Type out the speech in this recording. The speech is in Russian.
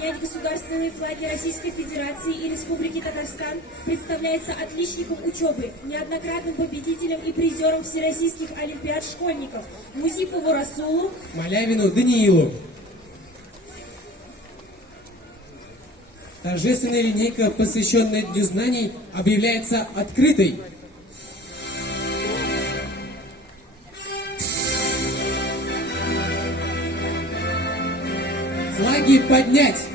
поднять государственные флаги Российской Федерации и Республики Татарстан представляется отличником учебы, неоднократным победителем и призером всероссийских олимпиад школьников Музипову Расулу, Малявину Даниилу. Торжественная линейка, посвященная Дню знаний, объявляется открытой. Флаги поднять!